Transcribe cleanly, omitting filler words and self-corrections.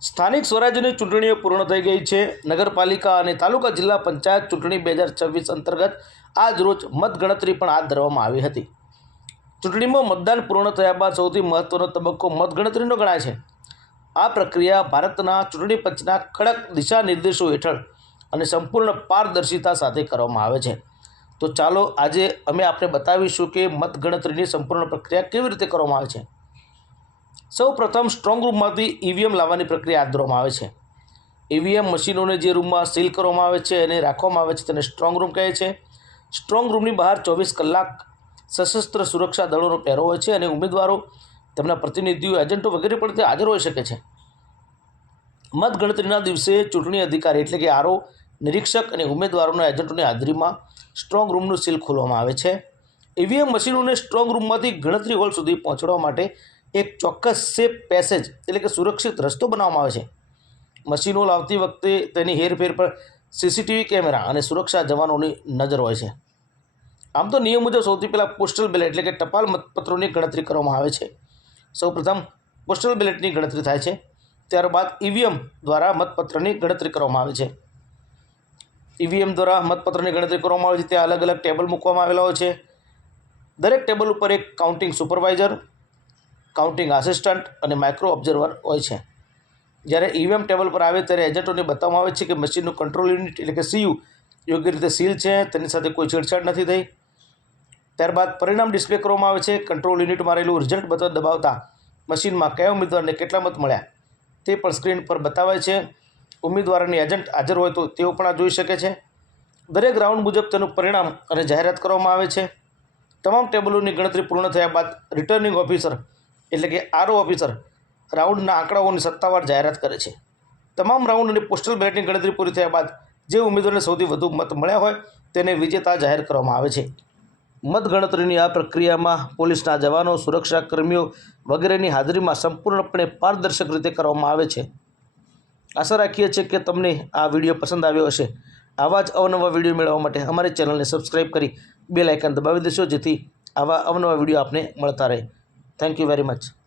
સ્થાનિક સ્વરાજ્યની ચૂંટણીઓ પૂર્ણ થઈ ગઈ છે। નગરપાલિકા અને તાલુકા જિલ્લા પંચાયત ચૂંટણી 2026 અંતર્ગત આજ રોજ મતગણતરી પણ હાથ ધરવામાં આવી હતી। ચૂંટણીમાં મતદાન પૂર્ણ થયા બાદ સૌથી મહત્વનો તબક્કો મતગણતરીનો ગણાય છે। આ પ્રક્રિયા ભારતના ચૂંટણી પંચના કડક દિશા નિર્દેશો હેઠળ અને સંપૂર્ણ પારદર્શિતા સાથે કરવામાં આવે છે। તો ચાલો આજે અમે આપને બતાવીશું કે મતગણતરીની સંપૂર્ણ પ્રક્રિયા કેવી રીતે કરવામાં આવે છે। સૌ પ્રથમ સ્ટ્રોંગ રૂમમાંથી ઈવીએમ લાવવાની પ્રક્રિયા હાથ ધરવામાં આવે છે। ઈવીએમ મશીનોને જે રૂમમાં સીલ કરવામાં આવે છે અને રાખવામાં આવે છે તેને સ્ટ્રોંગ રૂમ કહે છે। સ્ટ્રોંગ રૂમની બહાર 24 કલાક સશસ્ત્ર સુરક્ષા દળોનો પહેરો હોય છે અને ઉમેદવારો તેમના પ્રતિનિધિઓ એજન્ટો વગેરે પણ તે હાજર હોઈ શકે છે। મતગણતરીના દિવસે ચૂંટણી અધિકારી એટલે કે આરઓ નિરીક્ષક અને ઉમેદવારોના એજન્ટોની હાજરીમાં સ્ટ્રોંગ રૂમનું સીલ ખોલવામાં આવે છે। ઈવીએમ મશીનોને સ્ટ્રોંગ રૂમમાંથી ગણતરી હોલ સુધી પહોંચાડવા માટે એક ચોક્કસ સેફ પેસેજ એટલે કે સુરક્ષિત રસ્તો બનાવવામાં આવે છે। મશીનો લાવતી વખતે તેની હેરફેર પર સીસીટીવી કેમેરા અને સુરક્ષા જવાનોની નજર હોય છે। આમ તો નિયમ મુજબ સૌથી પહેલાં પોસ્ટલ બેલેટ એટલે કે ટપાલ મતપત્રોની ગણતરી કરવામાં આવે છે। સૌપ્રથમ પોસ્ટલ બેલેટની ગણતરી થાય છે, ત્યારબાદ ઈવીએમ દ્વારા મતપત્રની ગણતરી કરવામાં આવે છે। ઈવીએમ દ્વારા મતપત્રની ગણતરી કરવામાં આવે છે ત્યાં અલગ અલગ ટેબલ મૂકવામાં આવેલા હોય છે। દરેક ટેબલ ઉપર એક કાઉન્ટિંગ સુપરવાઇઝર, કાઉન્ટિંગ આસિસ્ટન્ટ અને માઇક્રો ઓબ્ઝર્વર હોય છે। જ્યારે ઈવીએમ ટેબલ પર આવે ત્યારે એજન્ટોને બતાવવામાં આવે છે કે મશીનનું કંટ્રોલ યુનિટ એટલે કે સીયુ યોગ્ય રીતે સીલ છે, તેની સાથે કોઈ છેડછાડ નથી થઈ। ત્યારબાદ પરિણામ ડિસ્પ્લે કરવામાં આવે છે। કંટ્રોલ યુનિટમાં રહેલું રિઝલ્ટ બટન દબાવતા મશીનમાં કયા ઉમેદવારને કેટલા મત મળ્યા તે પણ સ્ક્રીન પર બતાવાય છે। ઉમેદવારની એજન્ટ હાજર હોય તો તેઓ પણ આ જોઈ શકે છે। દરેક રાઉન્ડ મુજબ તેનું પરિણામ અને જાહેરાત કરવામાં આવે છે। તમામ ટેબલોની ગણતરી પૂર્ણ થયા બાદ રિટર્નિંગ ઓફિસર એટલે કે આરઓ ઓફિસર રાઉન્ડના આંકડાઓની સત્તાવાર જાહેરાત કરે છે। તમામ રાઉન્ડ અને પોસ્ટલ બેલેટની ગણતરી પૂરી થયા બાદ જે ઉમેદવારને સૌથી વધુ મત મળ્યા હોય તેને વિજેતા જાહેર કરવામાં આવે છે। મતગણતરીની આ પ્રક્રિયામાં પોલીસના જવાનો, સુરક્ષા કર્મીઓ વગેરેની હાજરીમાં સંપૂર્ણપણે પારદર્શક રીતે કરવામાં આવે છે। આશા રાખીએ છીએ કે તમને આ વિડીયો પસંદ આવ્યો હશે। આવા જ અવનવા વિડીયો મેળવવા માટે અમારી ચેનલને સબસ્ક્રાઈબ કરી બેલ આઇકન દબાવી દેશો, જેથી આવા અવનવા વિડીયો આપને મળતા રહે। Thank you very much.